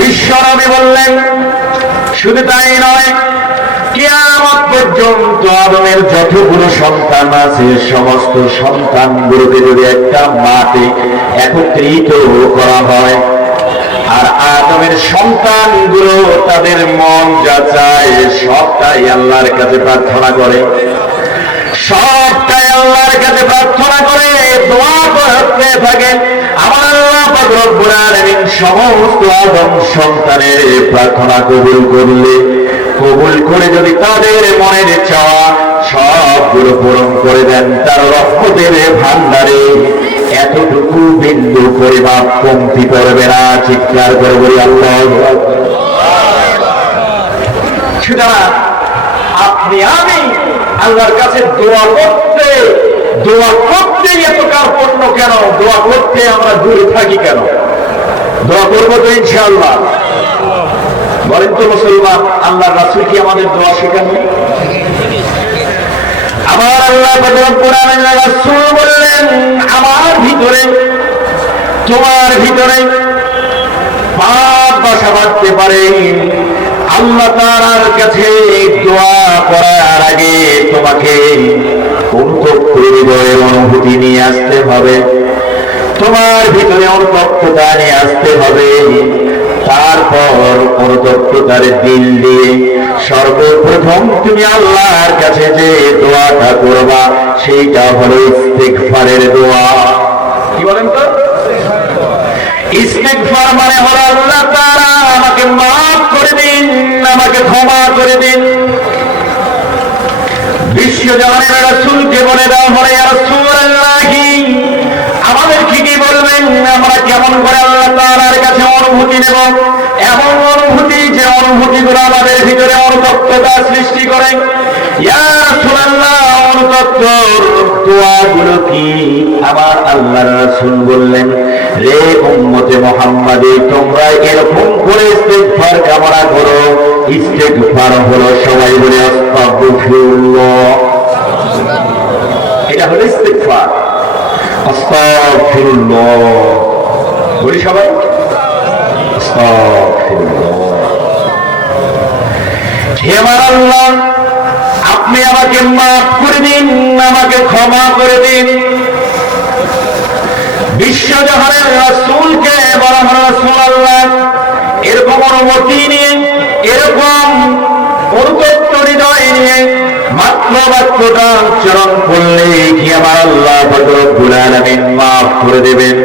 বিশ্বনবী বললেন, শুধু তাই নয়, কিয়ামত পর্যন্ত আদমের যতগুলো সন্তান আছে সমস্ত সন্তানগুলোকে যদি একটা মাঠে একত্রিত করা হয়, আর আদমের সন্তানগুলো তাদের মন যা চায় সবটাই আল্লাহর কাছে প্রার্থনা করে, সবটাই আল্লাহর কাছে প্রার্থনা করে, দোয়া করতে থাকে, আমার আল্লাহ পাক রব্বুল আলামিন সমস্ত আদম সন্তানের প্রার্থনা কবুল করলে, কবুল করে যদি তাদের মনের চাওয়া সবগুলো পূরণ করে দেন, তার রহমতের ভান্ডারে এতটুকু বিন্দু পরিমাপ কমতি করবে না। চিৎকার করে বলি আল্লাহু আকবার। সুতরাং আপনি আমি আল্লাহর কাছে দোয়া করতে এত কার্পণ্য কেন? দোয়া করতে আমরা দূরে থাকি কেন? দোয়া করবো তো ইনশাআল্লাহ। বলেন তো মুসলমান, আল্লাহর রাসূল কি আমাদের দোয়া শেখাননি? আমার আল্লাহ রাসূল বললেন, আমার ভিতরে তোমার ভিতরে পাপ বাসা বাঁধতে পারে, আল্লাহ তাআলার কাছে দোয়া করার আগে তোমাকে অনুতপ্ত হৃদয়ের অনুভূতি নিয়ে আসতে হবে, তোমার ভিতরে অনুতপ্ততা নিয়ে আসতে হবে। তারপর অনুতপ্ততার দিল দিয়ে সর্বপ্রথম তুমি আল্লাহর কাছে যে দোয়াটা করবা সেইটা হলো ইস্তিগফারের দোয়া। কি বলেন তো? ইস্তিগফার মানে হলো, আল্লাহ তাআলা আমাকে মাফ করে দিন, আমাকে ক্ষমা করে দিন। বিশ্বজাহানের রাসূলকে বলে দাও, বলে ইয়া রাসূলুল্লাহ, আমাদের কি বলবেন, আমরা কেমন করে আল্লাহ তাআলার কাছে অনুভূতি নেব, এমন অনুভূতি যে অনুভূতিগুলো আমাদের ভিতরে অনুতপ্ততা সৃষ্টি করে। ইয়া রাসূলুল্লাহ, অনুতপ্ত দোয়াগুলো কি? আমার আল্লাহর রাসূল বললেন, রে উম্মতে মুহাম্মাদী, তোমরা এরকম করে ইস্তিগফার কামনা করো। ইস্তিগফার হলো, সবাই বলে আস্তাগফিরুল্লাহ, এটা হলো ইস্তিগফার। আস্তাগফিরুল্লাহ বলি সবাই, আস্তাগফিরুল্লাহ। হে আমার আল্লাহ, আপনি আমাকে মাফ করে দিন, আমাকে ক্ষমা করে দিন। বিশ্বজাহানের রাসূলকে বলা হলো, রাসূলুল্লাহ, এরকম অনুমতি নিয়ে, এরকম অনুতপ্ত হৃদয় নিয়ে মাত্র বাক্যটা উচ্চারণ করলে কি আমার আল্লাহ পাক রব্বুল আলামিন মাফ করে দেবেন।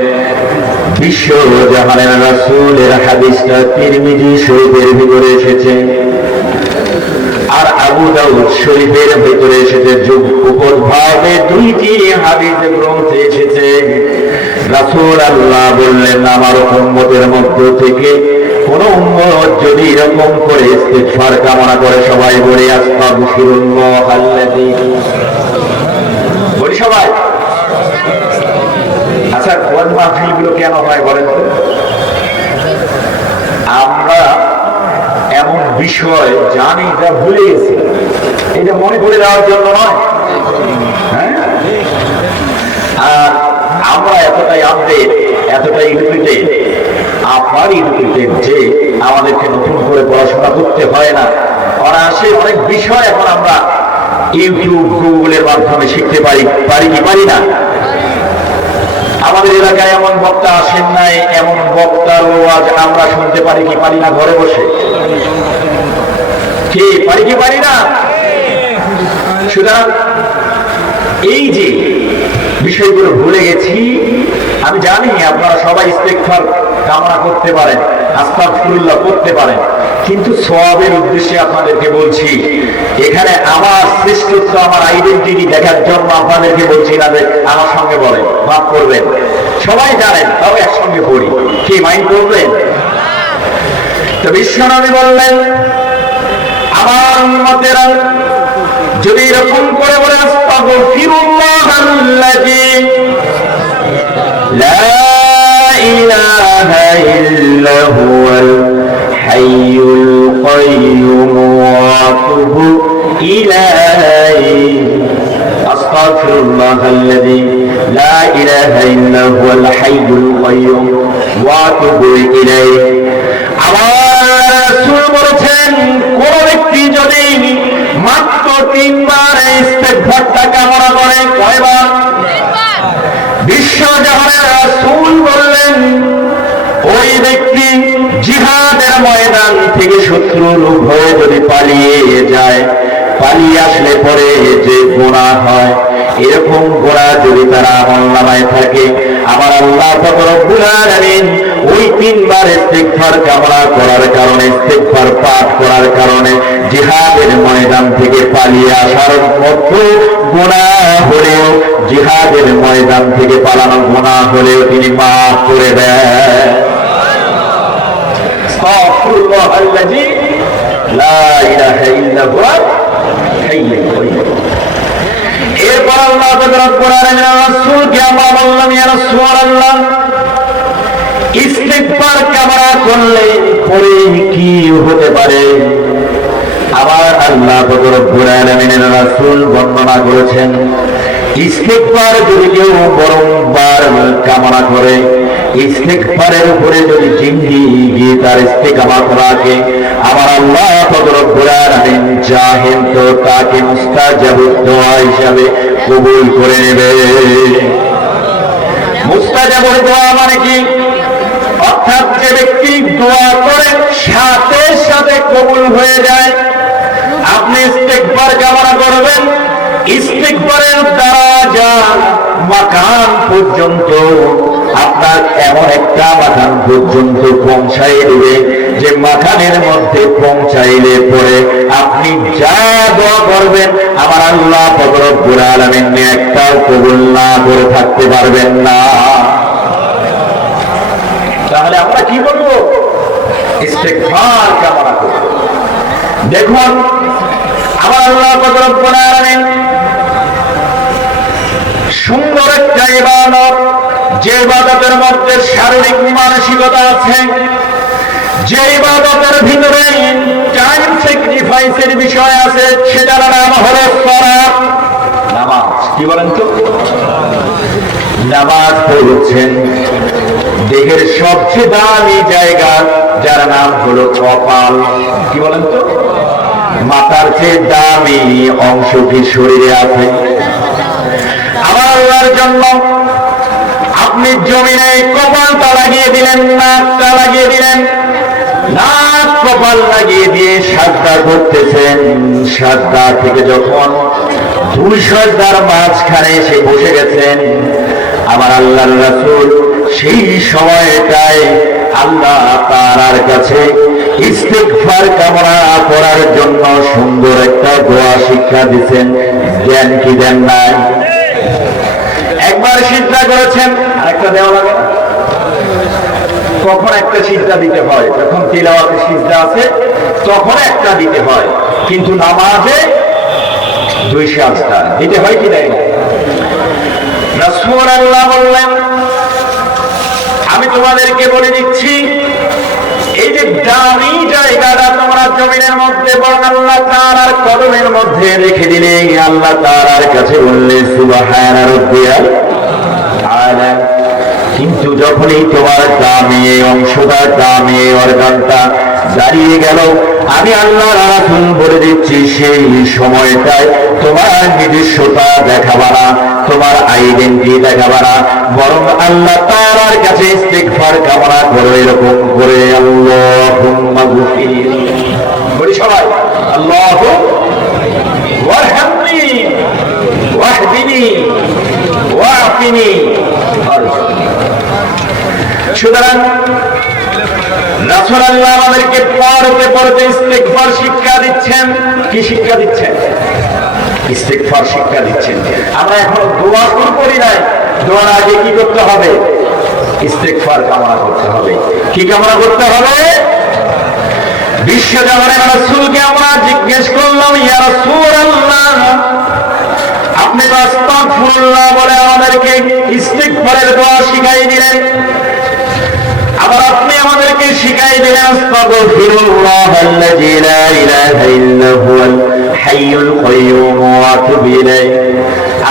বিশ্বজাহানের রাসূলের হাদিসটা তিরমিজি শরীফের ভিতরে এসেছে, আর আবু দাউদ শরীফের ভিতরে এসেছে। যুগপৎভাবে দুইটি হাদিস গ্রন্থে এসেছে। রাসূল আল্লাহ বললেন, আমার উম্মতের মধ্য থেকে কোন উম্মত যদি এরকম করে ইস্তিগফার কামনা করে, সবাই বলে আস্তাগফিরুল্লাহ আল্লাযী, বলি সবাই। আচ্ছা, কোন মাহফিলগুলো কেন হয় বলেন তো? আমরা এমন বিষয় জানি যা ভুলে গেছি, এটা মনে করে দেওয়ার জন্য নয়। হ্যাঁ, আর আমরা এতটাই আপডেট, এতটাই এডুকেটেড, আপনার এডুকেটেড যে আমাদেরকে নতুন করে পড়াশোনা করতে হয় না। অনায়াসে অনেক বিষয় এখন আমরা ইউটিউব, গুগলের মাধ্যমে শিখতে পারি কি পারি না? আমাদের এলাকায় এমন বক্তা আসেন নাই, এমন বক্তার ওয়াজ আমরা শুনতে পারি কি পারি না ঘরে বসে? কি পারি কি পারি না? সুতরাং এই যে বিষয়গুলো ভুলে গেছি, আমি জানি আপনারা সবাই ইস্তিগফার কামনা করতে পারেন, আস্তাগফিরুল্লাহ করতে পারেন, কিন্তু সওয়াবের উদ্দেশ্যে আপনাদেরকে বলছি, এখানে আমার শ্রেষ্ঠত্ব, আমার আইডেন্টিটি দেখার জন্য আপনাদেরকে বলছি না যে আমার সঙ্গে বলেন, মাফ করবেন, সবাই জানেন, তবে একসঙ্গে পড়ি, কি মাইন্ড করবেন? তো বিশ্বনবী বললেন, আমার উম্মতেরা যদি এরকম করে বলে আস্তাগফিরুল্লাহ আল্লাযী লা ইলাহা ইল্লা হুয়াল হাইয়ুল কাইয়্যুম ওয়া আতুবু ইলাইহি, আস্তাগফিরুল্লাহ আল্লাযী লা ইলাহা ইল্লা হুয়াল হাইয়ুল কাইয়্যুম ওয়া আতুবু ইলাইহি। আমার রাসূল বলেছেন কোন ব্যক্তি যদি মাত্র 3 বার ইস্তেগফারটা কামনা করে, কয়বার? বিশ্বজাহানের রাসূল বললেন ওই ব্যক্তি জিহাদের ময়দান থেকে শত্রুর ভয়ে যদি পালিয়ে যায়, পালিয়ে আসলে পরে যে গুনাহ হয়, এরকম গুনাহ যদি তার আমলনামায় থাকে, আমার আল্লাহ পাক রব্বুল আলামিন ওই 3 বার ইস্তিগফার কামনা করার কারণে, ইস্তিগফার পাঠ করার কারণে জিহাদের ময়দান থেকে পালিয়ে আসার মতো গুনাহ হলেও, জিহাদের ময়দান থেকে পালানো গুনাহ হলেও তিনি মাফ করে দেন। আস্তাগফিরুল্লাহাল্লাযী লা ইলাহা ইল্লা হুয়া হাইয়ুল কাইয়্যুম। এরপর আল্লাহ পাক রব্বুল আলামিন রাসূলকে আমরা বললাম, ইয়া রাসূলুল্লাহ, ইস্তিগফার কামনা করলে পরে কি হতে পারে? আবার আল্লাহ পাক রব্বুল আলামিনের রাসূল বর্ণনা করেছেন, ইস্তিগফার যদি কেউ বারংবার কামনা করে, ইস্তিগফারের উপরে যদি জিন্দেগি তার ইস্তেকামাত রাখে, আমার আল্লাহ পাক রব্বুল আলামিন চাহেন তো তাকে মুস্তাজাবুদ দোয়া হিসাবে কবুল করে নেবে। মুস্তাজাবুদ দোয়া মানে কি? অর্থাৎ যে ব্যক্তি দোয়া করে সাথে সাথে কবুল হয়ে যায়। আপনি ইস্তিগফার কামনা করবেন, ইস্তিগফারের দ্বারা মাকান পর্যন্ত আপনার এমন একটা মাকান পর্যন্ত পৌঁছাই দেবে যে মাকানের মধ্যে পৌঁছাইলে পরে আপনি যা দোয়া করবেন আমার আল্লাহ পাক রব্বুল আলামিন একটাও কবুল না করে থাকতে পারবেন না। তাহলে আমরা কি করব? ইস্তিগফার কামনা করব। দেখুন আমার আল্লাহ পাক রব্বুল আলামিন সুন্দর একটা ইবাদত, যে ইবাদতের মধ্যে শারীরিক মানসিকতা আছে, যে ইবাদতের ভিতরে টাইম স্যাক্রিফাইসের বিষয় আছে, সেটার নাম হলো সালাত, নামাজ। কি বলেন তো? নামাজ পড়ছেন দেহের সবচেয়ে দামি জায়গা, যার নাম হলো কপাল। কি বলেন তো? মাথার চেয়ে দামি অংশ কি শরীরে আছে? আমার আল্লাহর জন্য আপনি জমিনে কপালটা লাগিয়ে দিলেন, নাকটা লাগিয়ে দিলেন, নাক কপাল লাগিয়ে দিয়ে সাজদা করতেছেন। সাজদা থেকে যখন 2 সাজদার মাঝখানে এসে বসে গেছেন, আমার আল্লাহর রাসূল সেই সময়টায় আল্লাহ তাআলার কাছে ইস্তিগফার কামনা করার জন্য সুন্দর একটা দোয়া শিক্ষা দিয়েছেন। জ্ঞান কি দেন নাই? একবার সিজদা করেছেন, আরেকটা দেওয়া লাগে না? কখন একটা সিজদা দিতে হয়? যখন তিলাওয়াতে সিজদা আছে তখন একটা দিতে হয়, কিন্তু নামাজে 2 সিজদা দিতে হয় কি দেয় না? রাসূলুল্লাহ বললেন, আমি তোমাদেরকে বলে দিচ্ছি, এই যে দামি জায়গাটা তোমরা জমিনের মধ্যে আল্লাহ তাআলার কদমের মধ্যে রেখে দিলে, আল্লাহ তাআলার কাছে বললে সুবহান রাব্বিয়াল আলা, কিন্তু যখনই তোমার দামি এই অংশটা, দামি এই অর্গানটা দাঁড়িয়ে গেল, আমি আল্লাহর রাসূল বলে দিচ্ছি, সেই সময়টায় তোমার নিজস্বতা দেখাবা না, তোমার আইডেন্টিটি দেখাবা না, বরং আল্লাহ তাআলার কাছে ইস্তিগফার কামনা করো এরকম করে। আল্লাহুম্মা গফির, বলি সবাই আল্লাহু ওয়ারহামনি ওয়াহদিনি ওয়াফিনি। সুতরাং রাসূলুল্লাহ আমাদেরকে পড়তে পড়তে ইস্তিগফার শিক্ষা দিচ্ছেন। কি শিক্ষা দিচ্ছেন? ইস্তিগফার শিক্ষা দিচ্ছেন। আমরা এখন দোয়া করি নাই, দোয়ার আগে কি করতে হবে? ইস্তিগফার কামনা করতে হবে। কি কামনা করতে হবে? বিশ্বজাহানের রাসূলকে আমরা জিজ্ঞেস করলাম, ইয়া রাসূলুল্লাহ, আপনি তো আস্তাগফিরুল্লাহ বলে আমাদেরকে ইস্তিগফারের দোয়া শিখাই দিলেন, আবার আপনি আমাদেরকে শিখাই দিলেন আস্তাগফিরুল্লাহাল্লাযী লা ইলাহা ইল্লা হুয়াল হাইয়ুল কাইয়্যুম ওয়া আতুবু ইলাইহি।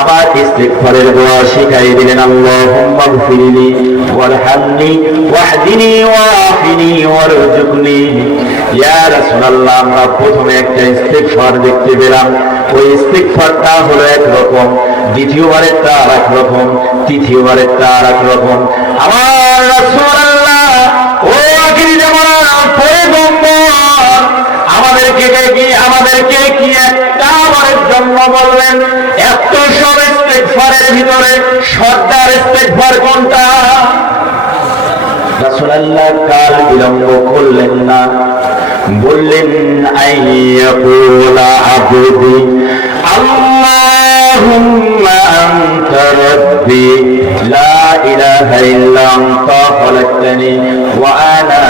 আবার ইস্তিগফারের দোয়া শিখাই দিলেন, আল্লাহুম্মা গফিরলি ওয়ারহামনি ওয়াহদিনি ওয়াআফিনি ওয়ারযুকনি। ইয়া রাসূলুল্লাহ, আমরা প্রথমে একটা ইস্তিগফার দেখতে পেলাম, ওই ইস্তিগফারটা হলো একরকম, দ্বিতীয়বারেরটা আর এক রকম, তৃতীয়বারেরটা আর এক রকম। আমার রাসূলুল্লাহ ও আখিরি জামানার পয়গম্বর আমাদেরকে কি একটা বারের জন্য বললেন? এত সব ইস্তিগফারের ভিতরে সর্দার ইস্তিগফার কোনটা? রাসূলুল্লাহ কাল বিলম্ব করলেন না, বললেন আইয়াকুলা আবদি আল্লাহুম্মা আনতা রাব্বি লা ইলাহা ইল্লা আনতা খালাকতানি ওয়া আনা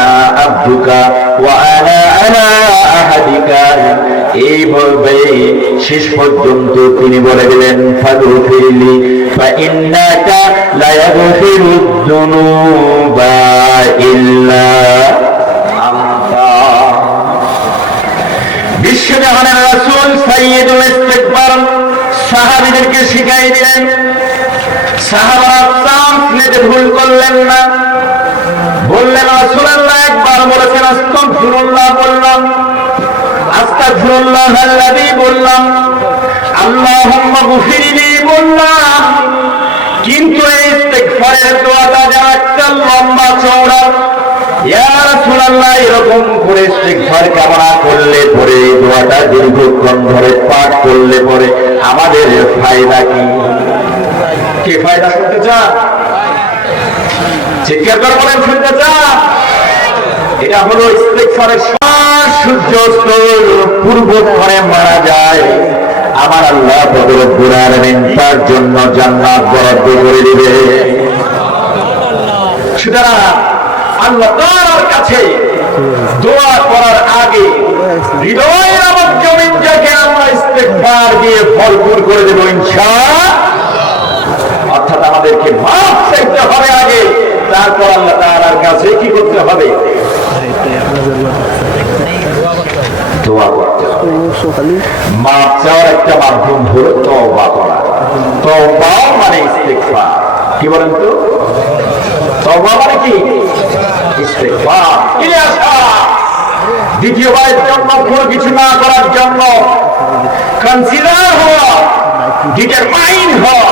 আবদুকা ওয়া আনা আলা আহাদিকা। এই বলবে শেষ পর্যন্ত তিনি বলে দিলেন, ফাগফিরলি ফাইন্নাকা লা ইয়াগফিরুদ যুনুবা ইল্লা আনতা। বিশ্বজাহানের রাসূল সাইয়্যিদুল ইস্তিগফার সাহাবীদেরকে শিখাই দিলেন। সাহাবারা চান্স নিতে ভুল করলেন না, বললেন রাসূলুল্লাহ একবার বলেছেন আস্তাগফিরুল্লাহ বললাম, আস্তাগফিরুল্লাহ আল্লাযী বললাম, আল্লাহুম্মা গফিরলি বললাম, কিন্তু এই ইস্তিগফারের দোয়াটা যেন একটা লম্বা চওড়া। ইয়া রাসূলুল্লাহ, এরকম করে ইস্তিগফার কামনা করলে পরে, দোয়াটা দীর্ঘক্ষণ ধরে পাঠ করলে পরে আমাদের ফায়দা কি? কি ফায়দা শুনতে চান? চিৎকার করে বলেন, শুনতে চান? এটা হলো ইস্তিগফারের সূর্যাস্ত পূর্বক্ষণে মারা যায়, আমার আল্লাহ রব্বুল আলামিন তার জন্য জান্নাত বরাদ্দ করে দিবে। সুতরাং আল্লাহ তাআলার কাছে দোয়া করার আগে হৃদয় নামক জমিনটাকে আমরা ইস্তিগফার দিয়ে ভরপুর করে দেব ইনশাআল্লাহ। অর্থাৎ আমাদেরকে মাফ চাইতে হবে আগে, তারপর আল্লাহ তাআলার কাছে কি করতে হবে? দোয়া করতে হবে। মাফ চাওয়ার একটা মাধ্যম হলো তওবা করা। তওবা মানে ইস্তিগফার। কি বলেন তো? তওবা মানে কি? ইস্তিগফার। কি আশা? দ্বিতীয়বারের জন্য কোনো কিছু না করার জন্য কনসিডার হওয়া, ডিটারমাইন হওয়া।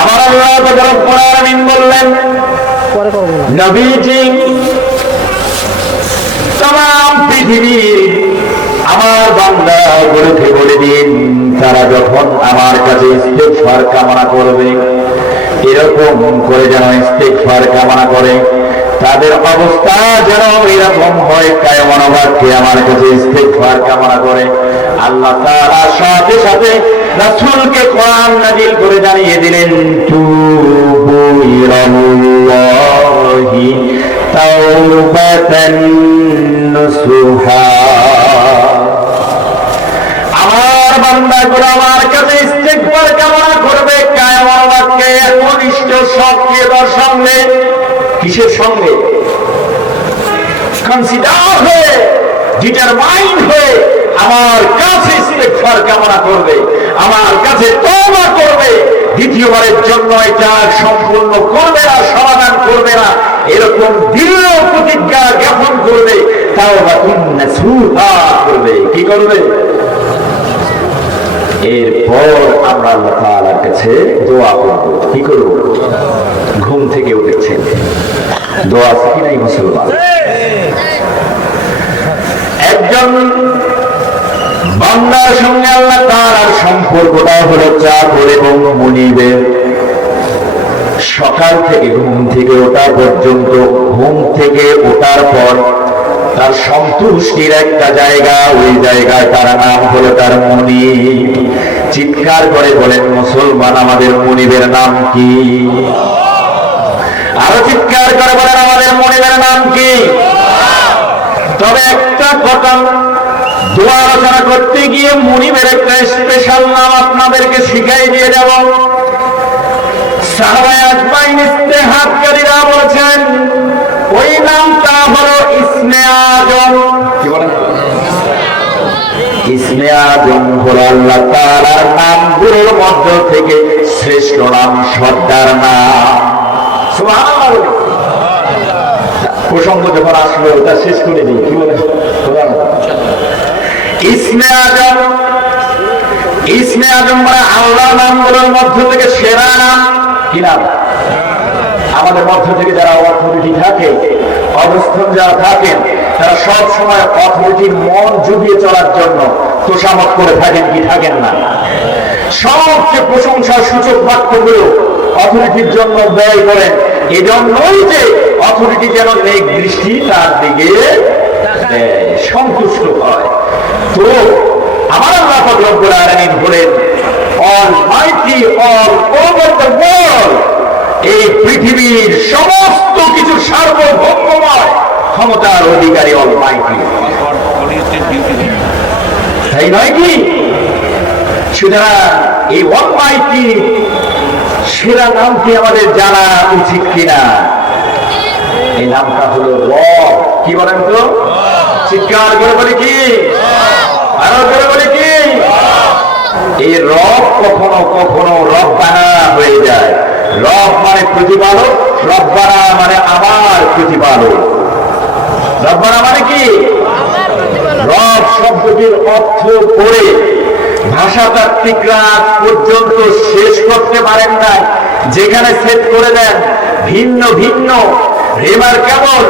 আমার আল্লাহ রব্বুল আলামিন বললেন, নবীজি तमाम পৃথিবী আমার বান্দাগুলোকে বলে দিন, তারা যখন আমার কাছে ইস্তিগফার কামনা করবে, এরকম করে যেন ইস্তিগফার কামনা করে, তাদের অবস্থা যেন এরকম হয়, কায়মন বাক্যে আমার কাছে ইস্তিগফার কামনা করে। আল্লাহ তাআলা সাথে সাথে রাসূলকে কোরআন নাযিল করে জানিয়ে দিলেন, তুবু ইলাল্লাহি তাওবাতান নসুহা। আমার বান্দাগুলো আমার কাছে ইস্তিগফার কামনা করবে কায়মন বাক্যে, একনিষ্ঠ সক্রিয়তার সঙ্গে। কিসের সঙ্গে? কনসিডার হয়ে, ডিটারমাইন্ড হয়ে আমার কাছে ইস্তিগফার কামনা করবে, আমার কাছে তওবা করবে। দ্বিতীয়বারের জন্য এটা সম্পূর্ণ করবে না, সমাধান করবে না, এরকম দৃঢ় প্রতিজ্ঞা জ্ঞাপন করবে, তাওবাতুন নাসুহা করবে। কি করবে? এরপর আমরা আল্লাহ তাআলার কাছে দোয়া করব। কি করব? ঘুম থেকে উঠেছেন, দোয়া আছে কি নাই মুসলমান? একজন বান্দার সঙ্গে আল্লাহ তাআলার সম্পর্কটা হলো চাকর এবং মুনিবের। সকাল থেকে ঘুম থেকে ওঠা পর্যন্ত, ঘুম থেকে ওঠার পর তার সন্তুষ্টির একটা জায়গা, ওই জায়গায় তার নাম হলো তার মুনিব। চিৎকার করে বলেন মুসলমান, আমাদের মুনিবের নাম কি? আরো চিৎকার করে বলেন, আমাদের মুনিবের নাম কি? তবে একটা কথা, দোয়া আলোচনা করতে গিয়ে মুনিবের একটা স্পেশাল নাম আপনাদেরকে শিখাই দিয়ে যাব। সাহাবায়ে আজমাইন ইস্তেহাবকারীরা বলেছেন ওই নামটা হলো ইসমে আজম। কি বলেন? ইসমে আজম হলো আল্লাহ তাআলার নামগুলোর মধ্য থেকে শ্রেষ্ঠ নাম সর্দার নাম। সুবহানাল্লাহ। প্রসঙ্গ যখন আসলো ওটা শেষ করে দিই, কি বলে ইসমে আজম। ইসমে আজম মানে আল্লাহর নামগুলোর মধ্য থেকে সেরা নাম। কি নাম? আমাদের মধ্য থেকে যারা অথরিটি থাকে, অবস্থান যারা থাকেন, তারা সব সময় অথরিটির মন জুগিয়ে চলার জন্য তোষামত করে থাকেন, কি থাকেন না? সবচেয়ে প্রশংসার সূচক বাক্যগুলো অথরিটির জন্য ব্যয় করেন, এজন্যই যে অথরিটি যেন নেক দৃষ্টি তার দিকে সন্তুষ্ট হয়। তো আমার আল্লাহ পাক রব্বুল আলামিন বলেন Almighty, all over the world, এই পৃথিবীর সমস্ত কিছু সার্বভৌমময় ক্ষমতার অধিকারী অলমাইটি, তাই নয় কি? সুতরাং এই অলমাইটি সেরা নামটি আমাদের জানা উচিত কিনা? এই নামটা হলো রব। কি বলেন তো? চিৎকার করে বলে কি? আরো করে বলে কি? এই রব কখনো কখনো রব্বানা হয়ে যায়। রব মানে প্রতিপালক, রব্বানা মানে আমার প্রতিপালক। রব্বানা মানে কি? রব শব্দটির অর্থ করে ভাষাতাত্ত্বিকরা পর্যন্ত শেষ করতে পারেন না। যেখানে সেট করে দেন ভিন্ন ভিন্ন রিমার্কেবল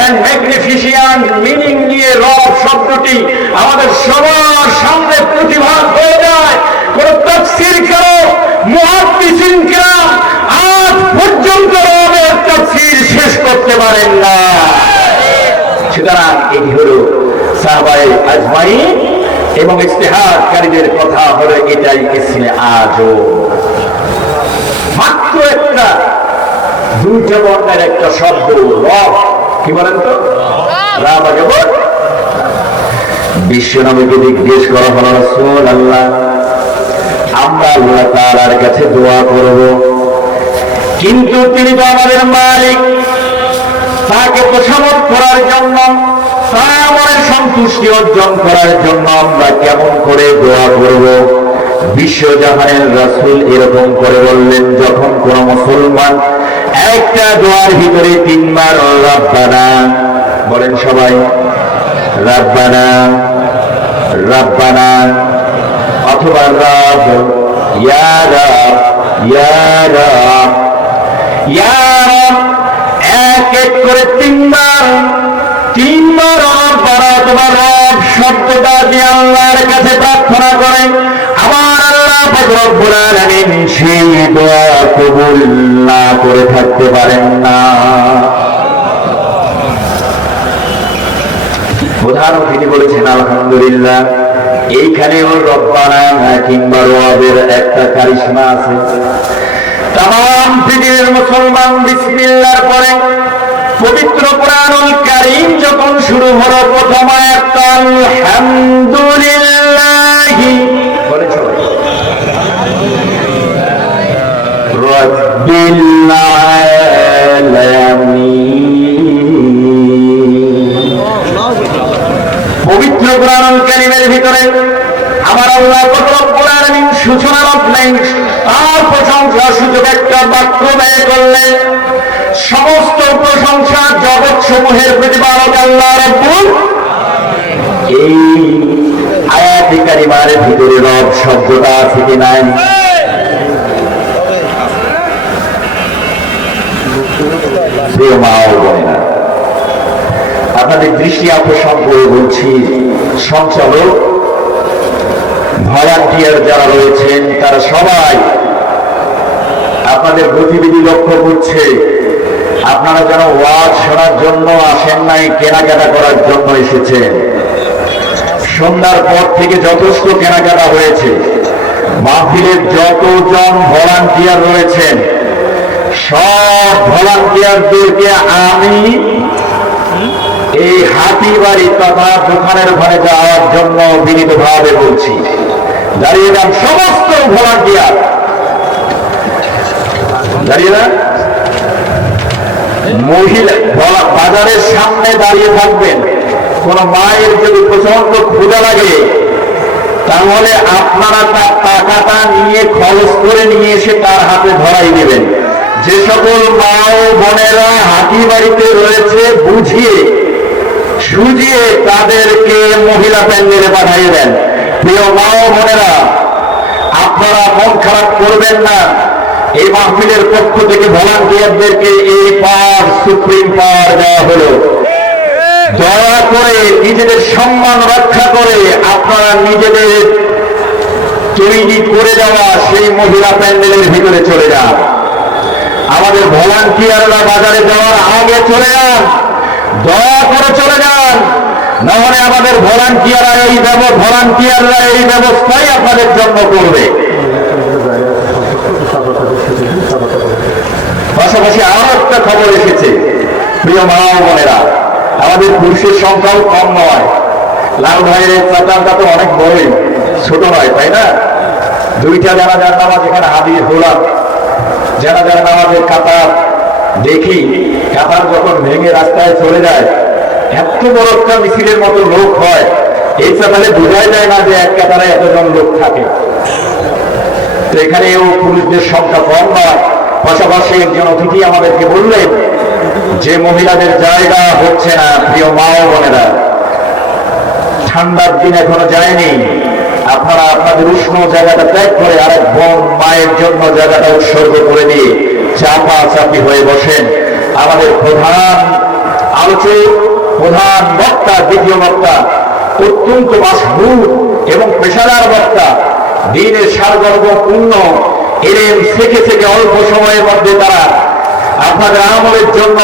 এন্ড ম্যাগনিফিসিয়েন্ট মিনিং নিয়ে রব শব্দটি আমাদের সবার সামনে প্রতিভাত হয়ে যায়। কোন তাফসীর কেন, মুহাদ্দিসিন কেরাম আজ পর্যন্ত রবের তাফসীর শেষ করতে পারেন না। সুতরাং এটি হলো সাহাবায়ে আজমাইন এবং ইজতিহাদকারীদের কথা হলো এটাই ইসমে আজম। মাত্র একটা দুইটা বর্ণের একটা শব্দ রব। কি বলেন তো? রাব আগে বল। বিশ্ব নবীকে জিজ্ঞেস করা হলো রাসূলুল্লাহ, আমরা আল্লাহ তাআলার কাছে দোয়া করব, কিন্তু তিনি তো আমাদের মালিক, তাকে তোষামত করার জন্য, তার মনের সন্তুষ্টি অর্জন করার জন্য আমরা কেমন করে দোয়া করব? বিশ্বজাহানের রাসূল এরকম করে বললেন, যখন কোন মুসলমান একটা দোয়ার ভিতরে তিনবার রব্বানা বলেন, সবাই রব্বানা রব্বানা অথবা রব, ইয়া রব, ইয়া রব, ইয়া রব, এক এক করে তিনবার রব্বানা অথবা রব শব্দটা দিয়ে আল্লাহর কাছে প্রার্থনা করে, আমার আল্লাহ পাক রব্বুল আলামিন সেই দোয়া কবুল না করে থাকতে পারেন না। উদাহরণ তিনি বলেছেন আলহামদুলিল্লাহ, এইখানেও রব্বানা কিংবা রবের একটা কারিশমা আছে। তাম পৃথিবীর মুসলমান বিসমিল্লাহর পরে পবিত্র কুরআনুল কারীম যখন শুরু হলো, প্রথম আয়াত আলহামদুলিল্লাহি রাব্বিল আলামিন। পবিত্র কুরআনুল কারীমের ভিতরে আমার আল্লাহ রব্বুল আলামিন সূচনা রত্নেন তার প্রশংসা সূচক একটা বাক্য ব্যয় করলেন। সমস্ত প্রশংসা জগৎ সমূহের প্রতিপালক আল্লাহ রাব্বুল। এই আয়াতে কারিমার ভিতরে রব শব্দটা আছে কি নাই? আপনাদের দৃষ্টি আকর্ষণ করে বলছি, সঞ্চালক ভলান্টিয়ার যারা রয়েছেন তারা সবাই আপনাদের গতিবিধি লক্ষ্য করছে। আপনারা যেন ওয়াজ শোনার জন্য আসেন নাই, কেনাকাটা করার জন্য এসেছেন। সন্ধ্যার পর থেকে যথেষ্ট কেনাকাটা হয়েছে। মাহফিলের যতজন ভলান্টিয়ার রয়েছেন সব ভলান্টিয়ারদেরকে আমি এই হাতিবাড়ি তথা দোকানের ঘরে যাওয়ার জন্য বিনীতভাবে বলছি। দাঁড়িয়ে যান সমস্ত ভলান্টিয়ার, দাঁড়িয়ে যান। মহিলা বাজারের সামনে দাঁড়িয়ে থাকবেন। কোন মায়ের যদি প্রচন্ড ক্ষুধা লাগে তাহলে আপনারা তার টাকাটা নিয়ে খরচ করে নিয়ে এসে তার হাতে ধরাই দেবেন। যে সকল মা ও বোনেরা হাতি বাড়িতে রয়েছে বুঝিয়ে সুজিয়ে তাদেরকে মহিলা প্যান্ডেলে পাঠিয়ে দেন। প্রিয় মা ও বোনেরা, আপনারা মন খারাপ করবেন না। এই মাহফিলের পক্ষ থেকে ভলান্টিয়ারদেরকে এই পাওয়ার, সুপ্রিম পাওয়ার দেওয়া হলো। দয়া করে নিজেদের সম্মান রক্ষা করে আপনারা নিজেদের তৈরি করে দেওয়া সেই মহিলা প্যান্ডেলের ভিতরে চলে যান। আমাদের ভলান্টিয়াররা বাজারে যাওয়ার আগে চলে যান, দয়া করে চলে যান। নাহলে আমাদের ভলান্টিয়াররা এই ব্যবস্থাই আপনাদের জন্য করবে। পাশাপাশি আরো একটা খবর এসেছে, প্রিয় মা ও বোনেরা, আমাদের পুরুষের সংখ্যাও কম নয়। লাল ভাইয়ের চাচারটা তো অনেক বড়ই, ছোট নয়, তাই না? দুইটা জানাজার নামাজ এখানে হাজির হলাম। জানাজার নামাজের কাতার দেখি, কাতার যখন ভেঙে রাস্তায় চলে যায়, এত বড় একটা মিছিলের মতো লোক হয়, এই চাতালে বোঝাই যায় না যে এক কাতারে এতজন লোক থাকে। তো এখানেও পুরুষদের সংখ্যা কম নয়। পাশাপাশি একজন অতিথি আমাদেরকে বললেন যে মহিলাদের জায়গা হচ্ছে না। প্রিয় মা ও বোনেরা, ঠান্ডার দিন এখনো যায়নি, আপনারা আপনাদের উষ্ণ জায়গাটা ত্যাগ করে আরেক বোন মায়ের জন্য জায়গাটা উৎসর্গ করে দিয়ে চাপা চাপি হয়ে বসেন। আমাদের প্রধান আলোচক, প্রধান বক্তা, দ্বিতীয় বক্তা অত্যন্ত মাসহুর এবং পেশাদার বক্তা, দিনের সারগর্ভপূর্ণ এলেম থেকে থেকে অল্প সময়ের মধ্যে তারা আপনাদের আমলের জন্য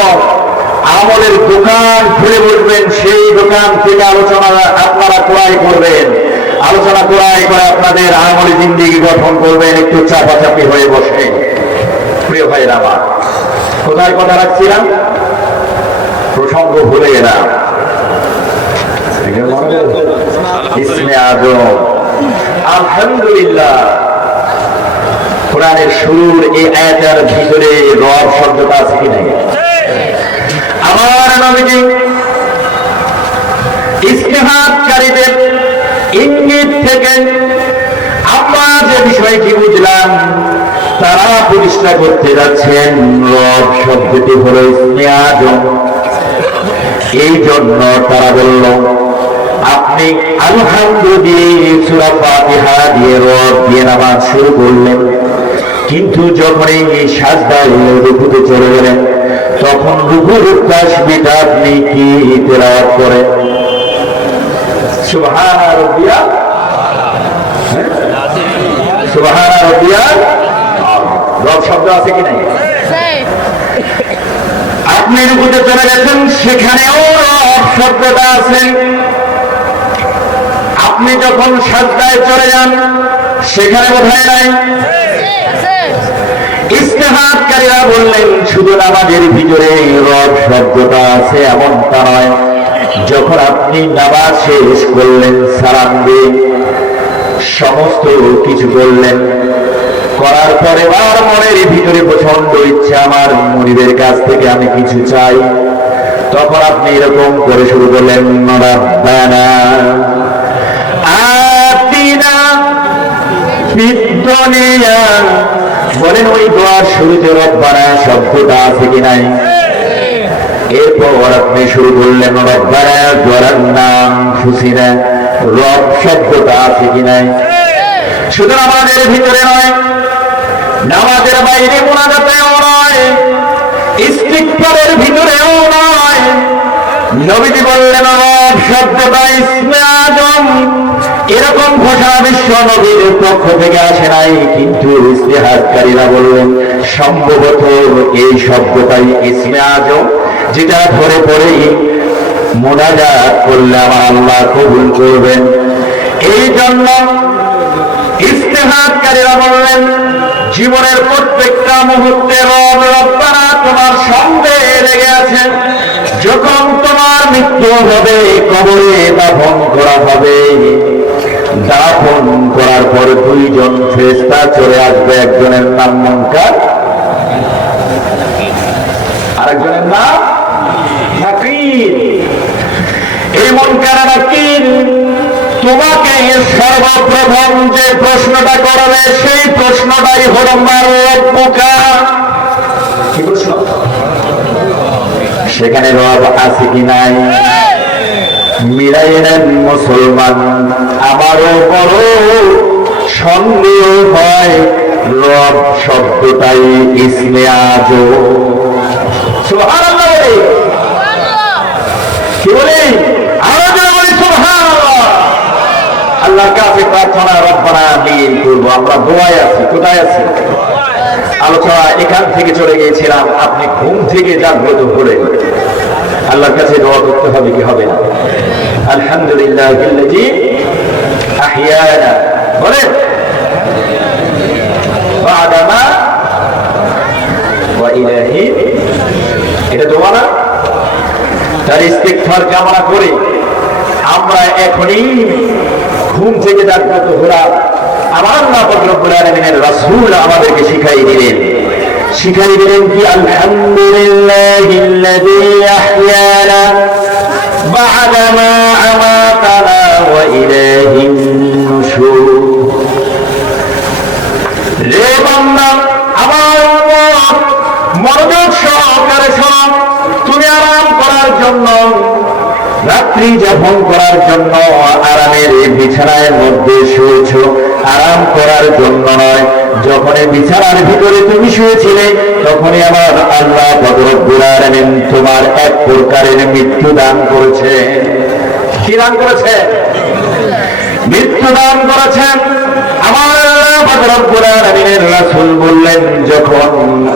আমলের দোকান খুলে বসবেন। সেই দোকান থেকে আলোচনা আপনারা ক্রয় করবেন, আলোচনা ক্রয় করে আপনাদের আমলে জিন্দেগি গঠন করবেন। একটু চাপাচাপি হয়ে বসেন। প্রিয় ভাইয়ের আমার, কোথায় কথা রাখছিলাম? প্রসঙ্গ ভুলে গেলাম। ইসমে আজম, আলহামদুলিল্লাহ। কোরআনের শুরুর এই আয়াতের ভিতরে রব শব্দটা আছে কি নাই? আমার নবীজি ইস্তেহাদকারীদের ইঙ্গিত থেকে আমরা যে বিষয়টি বুঝলাম, তারা প্রতিষ্ঠা করতে যাচ্ছেন রব শব্দটি হলো ইসমে আজম। এই জন্য তারা বলল, আপনি আলহামদুলিল্লাহ সূরা ফাতিহা দিয়ে রব দিয়ে নামাজ শুরু করলেন, কিন্তু যখন এই সাজদায় রুকুতে চলে গেলেন, তখন রুকুর তাসবিহটা আপনি কি তেলাওয়াত করেন? সুবহান রাব্বিয়াল, সুবহান রাব্বিয়াল। রব শব্দ আছে কি নাই? আপনি রুকুতে চলে গেছেন, সেখানেও রব শব্দটা আছে। আপনি যখন সাজদায় চলে যান, সেখানে বোধহয় নাই। ইস্তেহাদকারীরা বললেন, শুধু নামাজের ভিতরে রব শব্দটা আছে এমনটা নয়। যখন আপনি নামাজ শেষ করলেন, সালাম দিয়ে সমস্ত কিছু করলেন, করার পরে আর মনের ভিতরে প্রচন্ড ইচ্ছা, আমার মুরিদের কাছ থেকে আমি কিছু চাই, তখন আপনি এরকম করে শুরু করলেন, রাব্বানা আতিনা ফিদ দুনিয়া। বলেন, ওই দোয়ার শুরুতে রব্বানা শব্দটা আছে কি নাই? এরপর আপনি শুরু করলেন রব্বানা যালামনা আনফুসানা, রব শব্দটা আছে কি নাই? শুধু আমাদের ভিতরে নয়, নামাজের বাইরে মুনাজাতেও নয়, ইস্তিগফারের ভিতরেও নয়। নবীজি বললেন রব শব্দটা ইসমে আজম। এরকম ঘোষণা বিশ্ব নবীর পক্ষ থেকে আসে নাই, কিন্তু ইস্তেহাদকারীরা বললেন সম্ভবত এই শব্দটাই ইসমে আজম, যেটা ধরে পড়েই মুনাজাত করলে আমার আল্লাহ কবুল করবেন। এই জন্য ইস্তেহাদকারীরা বললেন, জীবনের প্রত্যেকটা মুহূর্তে রব রব্বানা তোমার সঙ্গে লেগে আছে। যখন তোমার মৃত্যু হবে, কবরে দাফন করা হবে, দাফন করার পর দুইজন ফেরেশতা চলে আসবে। একজনের নাম মুনকার, আরেকজনের নাম নাকির। এই মুনকার নাকির তোমাকে সর্বপ্রথম যে প্রশ্নটা করবে সেই প্রশ্নটাই হল মান রব্বুকা। কি প্রশ্ন? সেখানে রব আছে কি নাই মিলাইলেন মুসলমান। আমারও বড় সন্দেহ হয় রব শব্দটাই ইসমে আজম। সুবহানাল্লাহ বলে কি বলে? আল্লাহর কাছে প্রার্থনা রব্বানা আমিন করবো। আমরা দোয়ায় আছি। কোথায় আছি? আলোচনা এখান থেকে চলে গিয়েছিলাম, আপনি ঘুম থেকে জাগ্রত হলেন। আল্লাহর কাছে দোয়া করতে হবে কি হবে না? আলহামদুলিল্লাহ আল্লাযী আহইয়ানা বলেন বা'দা মা ওয়া ইলাহি। এটা দোয়া না? তার ইস্তিগফার কামনা করে আমরা এখনই ঘুম থেকে জাগ্রত হলাম। আমার আল্লাহ পাক রব্বুল আলামিনের রাসূল আমাদেরকে শিখাই দিলেন কি? আলহামদুলিল্লাহিল্লাযী আহইয়ানা বা'দা মা আমাতানা ওয়া ইলাইহিন নুশুর। রে বান্দা, আমার উম্মত, মনোযোগ সহকারে শোনো। তুমি আরাম করার জন্য, রাত্রি যাপন করার জন্য আরামের বিছানার মধ্যে শুয়েছ, আরাম করার জন্য নয়। যখন বিছানার ভিতরে তুমি শুয়েছিলে তখনই আমার আল্লাহ পাক রব্বুল আলামিন তোমার এক প্রকারের মৃত্যু দান করেছে। কি দান করেছে? মৃত্যু দান করেছেন। আমার আল্লাহ পাক রব্বুল আলামিনের রাসূল বললেন, যখন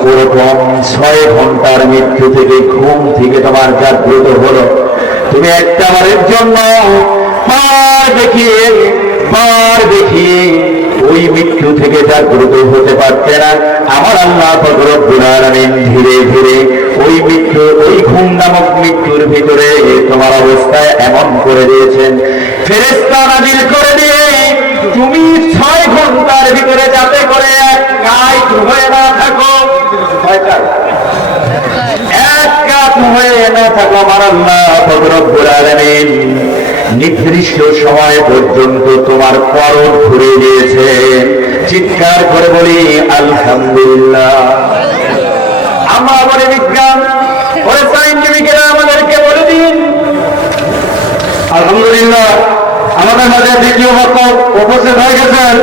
ওরকম 6 ঘন্টার মৃত্যু থেকে ঘুম থেকে তোমার জাগ্রত হলো, তুমি একটা বারের জন্য পার দেখিয়ে ওই মৃত্যু থেকে জাগ্রত হতে পারতে না। আমার আল্লাহ পাক রব্বুল আলামিন ধীরে ধীরে ওই ঘুম নামক মৃত্যুর ভিতরে তোমার অবস্থা এমন করে দিয়েছেন, ফেরেশতা নাজিল করে দিয়ে তুমি 6 ঘন্টার ভিতরে যাতে করে এক কাজ হয়ে না থাকো, হয়ে না থাকো, আমার আল্লাহ পাক রব্বুল আলামিন নির্দিষ্ট সময় পর্যন্ত তোমার পরশ ঘুরে দিয়েছে। চিৎকার করে বলি আলহামদুলিল্লাহ। আমরা বলে বিজ্ঞান ওই সায়েন্টিফিকেরা আমাদেরকে বলে দিন আলহামদুলিল্লাহ। আমাদের মাঝে দ্বিতীয় বক্তব্য উপস্থিত হয়ে গেছেন।